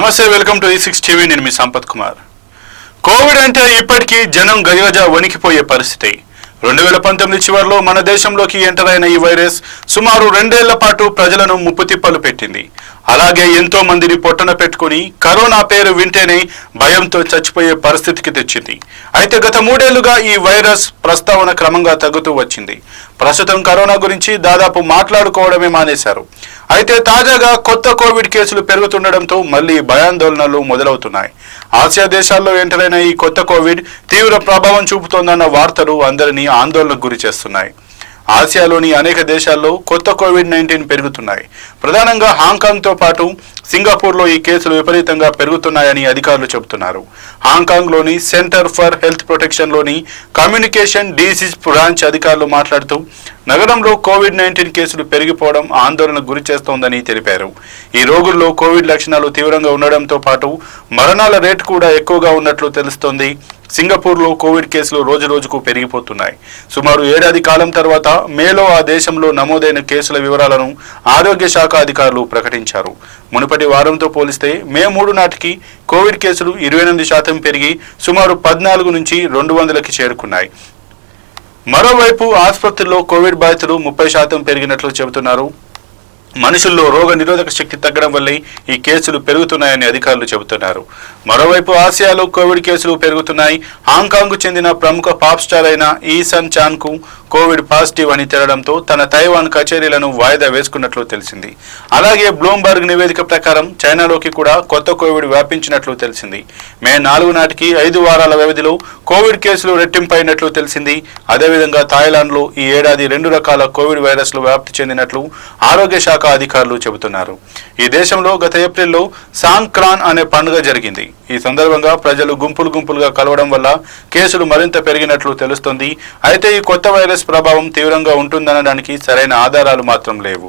నమస్తే, welcome to E6 TV. నేను మీ Sampath Kumar. Covid అంటే ఇప్పటికీ జనం గజగజ వణికిపోయే పరిస్థితి. 2019 చివరిలో మన దేశంలోకి ఎంటర్ అయిన ఈ వైరస్ సుమారు 2 ఏళ్ల పాటు ప్రజలను ముప్పుతిప్పలు పెట్టింది. అలాగే ఎంతో మందిని పొట్టన పెట్టుకుని కరోనా పేరు వింటేనే భయంతో చచ్చిపోయే పరిస్థితికి తెచ్చింది. అయితే గత 3 ఏళ్లుగా ఈ వైరస్ ప్రస్తావన క్రమంగా తగ్గుతూ వచ్చింది. ప్రస్తుతం కరోనా గురించి దాదాపు మాట్లాడుకోవడమే మానేశారు. అయితే తాజాగా కొత్త కోవిడ్ కేసులు పెరుగుతుండడంతో మళ్లీ భయాందోళనలు మొదలవుతున్నాయి. ఆసియా దేశాల్లో ఎంటర్ అయిన ఈ కొత్త కోవిడ్ తీవ్ర ప్రభావం చూపుతోందన్న వార్తలు అందరినీ ఆందోళనకు గురి చేస్తున్నాయి. ఆసియాలోని అనేక దేశాల్లో కొత్త కోవిడ్-19 పెరుగుతున్నాయి. ప్రధానంగా హాంకాంగ్తో పాటు సింగపూర్లో ఈ కేసులు విపరీతంగా పెరుగుతున్నాయని అధికారులు చెబుతున్నారు. హాంకాంగ్లోని సెంటర్ ఫర్ హెల్త్ ప్రొటెక్షన్లోని కమ్యూనికేషన్ డిసీజ్ బ్రాంచ్ అధికారులు మాట్లాడుతూ నగరంలో కోవిడ్-19 కేసులు పెరిగిపోవడం ఆందోళనకు గురి చేస్తోందని తెలిపారు. ఈ రోగుల్లో కోవిడ్ లక్షణాలు తీవ్రంగా ఉండడంతో పాటు మరణాల రేటు కూడా ఎక్కువగా ఉన్నట్లు తెలుస్తోంది. సింగపూర్లో కోవిడ్ కేసులు రోజురోజుకు పెరిగిపోతున్నాయి. సుమారు 1 ఏడాది కాలం తర్వాత మేలో ఆ దేశంలో నమోదైన కేసుల వివరాలను ఆరోగ్య శాఖ అధికారులు ప్రకటించారు. మునుపటి వారంతో పోలిస్తే మే 3 నాటికి కోవిడ్ కేసులు 28% పెరిగి సుమారు 14 నుంచి 200కి చేరుకున్నాయి. మరోవైపు ఆసుపత్రుల్లో కోవిడ్ బాధితులు 30% పెరిగినట్లు చెబుతున్నారు. మనుషుల్లో రోగ నిరోధక శక్తి తగ్గడం వల్లే ఈ కేసులు పెరుగుతున్నాయని అధికారులు చెబుతున్నారు. మరోవైపు ఆసియాలో కోవిడ్ కేసులు పెరుగుతున్నాయి. హాంకాంగ్కు చెందిన ప్రముఖ పాప్ స్టార్ అయిన ఈసన్ చాన్కు కోవిడ్ పాజిటివ్ అని తేలడంతో తన తైవాన్ కచేరీలను వాయిదా వేసుకున్నట్లు తెలిసింది. అలాగే బ్లూంబర్గ్ నివేదిక ప్రకారం చైనాలోకి కూడా కొత్త కోవిడ్ వ్యాపించినట్లు తెలిసింది. మే 4 నాటికి 5 వారాల వ్యవధిలో కోవిడ్ కేసులు రెట్టింపైనట్లు తెలిసింది. అదేవిధంగా థాయిలాండ్లో ఈ ఏడాది 2 రకాల కోవిడ్ వైరస్లు వ్యాప్తి చెందినట్లు ఆరోగ్య శాఖ అధికారులు చెబుతున్నారు. ఈ దేశంలో గత ఏప్రిల్లో సాంక్రాన్ అనే పండుగ జరిగింది. ఈ సందర్భంగా ప్రజలు గుంపులుగా కలవడం వల్ల కేసులు మరింత పెరిగినట్లు తెలుస్తోంది. అయితే ఈ కొత్త వైరస్ ప్రభావం తీవ్రంగా ఉంటుందనడానికి సరైన ఆధారాలు మాత్రం లేవు.